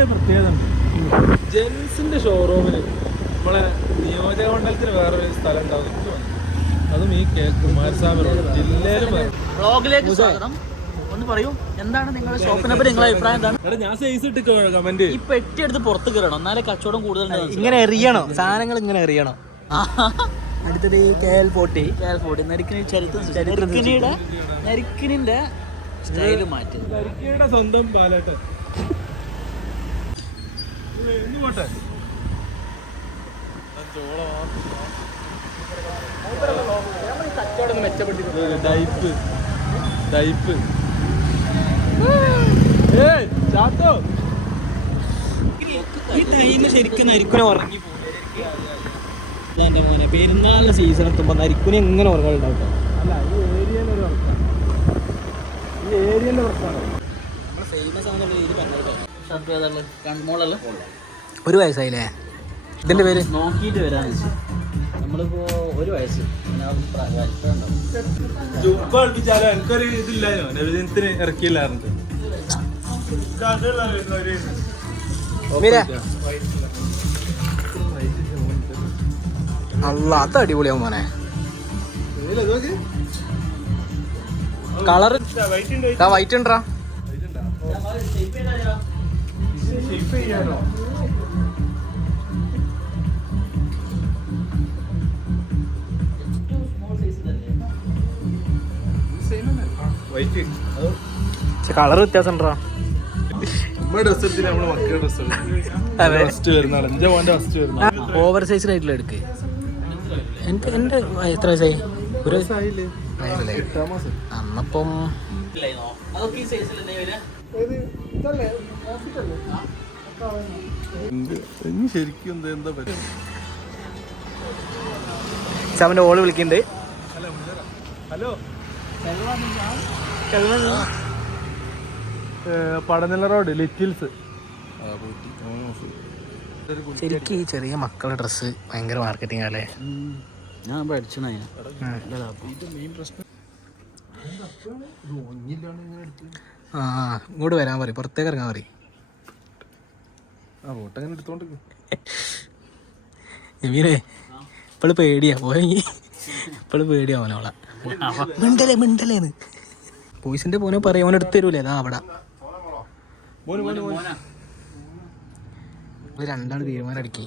ഇതിന്റെ പ്രത്യേകത ജെൻസിന്റെ ഷോറൂമിന് നമ്മളെ നിയോജക മണ്ഡലത്തിന് വേറൊരു സ്ഥലം ഉണ്ടാവും. അതും ഈ കുമാരസ്വാമി റോഡ് ജില്ലയിലും. വ്ളോഗിലേക്ക് സ്വാഗതം. ഒന്ന് പറയൂ, എന്താണ് നിങ്ങളുടെ ഷോപ്പിനെ പറ്റി നിങ്ങളുടെ അഭിപ്രായം എന്താണ്? ഞാൻ സൈസ് ഇട്ട് കമന്റ്. ഈ പെട്ടി എടുത്ത് പുറത്ത് കയറണം, എന്നാലേ കച്ചവടം കൂടുതൽ. ഇങ്ങനെ എറിയണോ സാധനങ്ങൾ, ഇങ്ങനെ എറിയണോ? അടുത്തത് KL40 നരിക്കിനിന്റെ സ്റ്റൈല് മാറ്റി. നരിക്കിനിയുടെ സ്വന്തം ബാലേട്ടൻ. പോട്ടെ കച്ചവടം മെച്ചപ്പെട്ടിട്ടുണ്ട്. ഡൈപ്പ് ഈ ടൈമിൽ ശരിക്കും നരിക്കുനെ ഉറങ്ങി പോകും. എന്റെ മോനെ പെരുന്നാളിന്റെ സീസൺ എത്തുമ്പോ നരിക്കുനെ എങ്ങനെ ഉറങ്ങുന്നുണ്ടാവും? അല്ല, ഈ ഏരിയയിലൊരു പ്രശ്നമാണ്. ഒരു വയസ്സായില്ലേ? ഇതിന്റെ പേര് നോക്കിയിട്ട് വരാന്ന് വെച്ചു. നമ്മളിപ്പോ ഒരു വയസ്സ് ജുബ്ബ കളിപ്പിച്ചാലോ എനിക്കൊരു ഇതില്ലായോ നബിദിനത്തിന് ഇറക്കിയില്ലാറുണ്ട്. അല്ല, അത് അടിപൊളിയാവും മോനെ. കളർ വൈറ്റ് ഉണ്ടാ. കളർ വ്യത്യാസം ഉണ്ടോ? ഓവർ സൈസിലായിട്ടുള്ള എടുക്ക്. എനിക്ക് എന്റെ എത്ര വയസ്സായി? ഒരു അന്നപ്പം ശരിക്കും എന്താ പറ്റും? അവന്റെ ഓള് വിളിക്കുന്നുണ്ട്. ഹലോ, പടനില റോഡ് ലിറ്റിൽസ്. ശരിക്കും ഈ ചെറിയ മക്കളുടെ ഡ്രസ്സ് ഭയങ്കര മാർക്കറ്റിംഗ് അല്ലേ? ഞാൻ പഠിച്ചു. ആ, ഇങ്ങോട്ട് വരാൻ പറയും, പുറത്തേക്ക് ഇറങ്ങാൻ പറയും. എമീനെ ഇപ്പോഴും പേടിയാ പോയെങ്കിൽ, ഇപ്പോഴും പേടിയാവനോളാ. മിണ്ടലേന്ന് പോയിസിന്റെ പോനെ പറയും, അവൻ എടുത്തു തരൂലേ? അതാ അവിടെ രണ്ടാൾ തീരുമാനം അടിക്കേ.